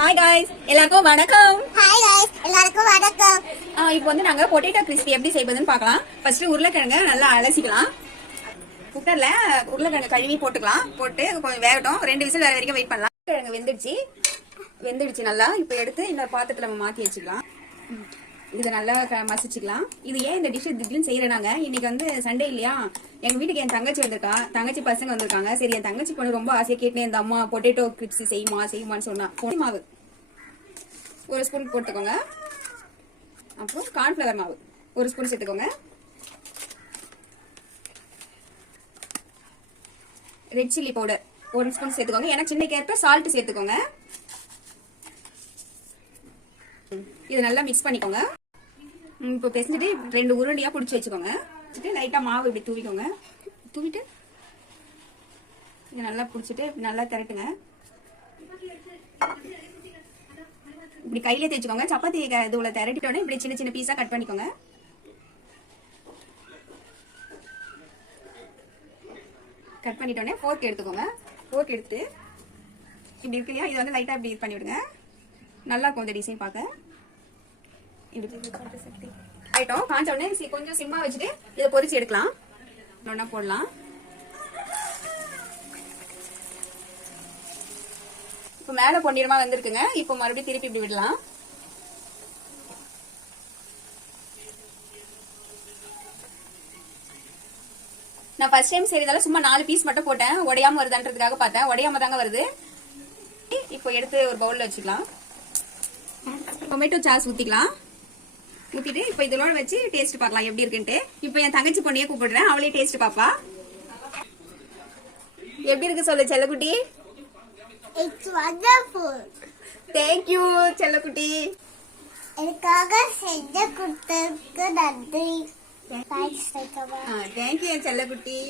Hi guys எல்லாருக்கும் வணக்கம். Hi guys எல்லாருக்கும் வணக்கம். இப்போ வந்து நாங்க பொட்டேட்டோ கிறிஸ்பி எப்படி செய்வதுன்னு பார்க்கலாம். ஃபர்ஸ்ட் உருளைக்கிழங்க நல்லா அலசிக்கலாம். குக்கர்ல உருளைக்கிழங்கு கழுவி போட்டுக்கலாம். போட்டு கொஞ்சம் வேகட்டும். 2 விசில் வர வரைக்கும் வெயிட் பண்ணலாம். கிழங்கு வெந்துடுச்சு நல்லா. இப்போ எடுத்து இந்த பாத்திரத்துல நம்ம மாத்தி வச்சுக்கலாம். இது நல்லா மசிச்சுக்கலாம். இது ஏன் இந்த டிஷ் திடீர்னு செய்யறாங்க, இன்னைக்கு வந்து சண்டே இல்லையா, எங்க வீட்டுக்கு என் தங்கச்சி வந்திருக்கா, தங்கச்சி பசங்க வந்திருக்காங்க. சரி, என் தங்கச்சி பொண்ணு ரொம்ப ஆசையா கேட்டேன், இந்த அம்மா பொட்டேட்டோ கிரிப்ஸ் செய்யுமான்னு சொன்னா. மாவு 1 ஸ்பூன் போட்டுக்கோங்க. அப்புறம் கார்ன்ஃபிளவர் மாவு 1 ஸ்பூன் சேர்த்துக்கோங்க. ரெட் சில்லி பவுடர் 1 ஸ்பூன் சேர்த்துக்கோங்க. ஏன்னா சின்னக்கேற்ப சால்ட் சேர்த்துக்கோங்க. இது நல்லா மிக்ஸ் பண்ணிக்கோங்க. இப்போ பிசைஞ்சிட்டு 2 உருண்டையா பிடிச்சி வச்சுக்கோங்க. லைட்டா மாவு இப்படி தூவிட்டு இது நல்லா பிடிச்சிட்டு நல்லா திரட்டுங்க. இப்படி கையில தேய்ச்சிக்கோங்க. சப்பாத்தி இதுல திரட்டிட்டோன்னே இப்படி சின்ன சின்ன பீஸா கட் பண்ணிக்கோங்க. கட் பண்ணிட்டோன்னே ஃபோர்க் எடுத்துக்கோங்க. ஃபோர்க் எடுத்து இப்படி இருக்கு இல்லையா, இது வந்து லைட்டா இப்படி பண்ணி விடுங்க. நல்லா இருக்கும் இந்த டிசைன் பார்க்க. ஆயிட்டோம். காஞ்ச உடனே கொஞ்சம் சிம்மா வச்சுட்டு இதை பொரிச்சு எடுக்கலாம். ஒண்ணா போடலாம். இப்ப மேல பொன்னிறமா வந்திருக்குங்க. இப்ப மறுபடியும் திருப்பி இப்படி விடலாம். நான் ஃபர்ஸ்ட் டைம் செய்யறதால சும்மா 4 பீஸ் மட்டும் போட்டேன். உடையாம வருதுன்றதுக்காக பார்த்தேன். உடையாம தாங்க வருது. இப்போ எடுத்து ஒரு பவுல்ல வச்சுக்கலாம். டொமேட்டோ சாஸ் ஊத்திக்கலாம். ஊத்திட்டு இப்ப இதோட வச்சு டேஸ்ட் பார்க்கலாம் எப்படி இருக்குன்ட்டு. இப்ப என் தங்கச்சி பொண்ணையே கூப்பிடுறேன், அவளே டேஸ்ட் பாப்பா. எப்படி இருக்கு சொல்லு செல்லக்குட்டி. It's wonderful. தேங்க் யூ செல்லக்குட்டி. எனக்காக செஞ்சு கொடுத்ததுக்கு நன்றி. தேங்க் யூ செல்லக்குட்டி.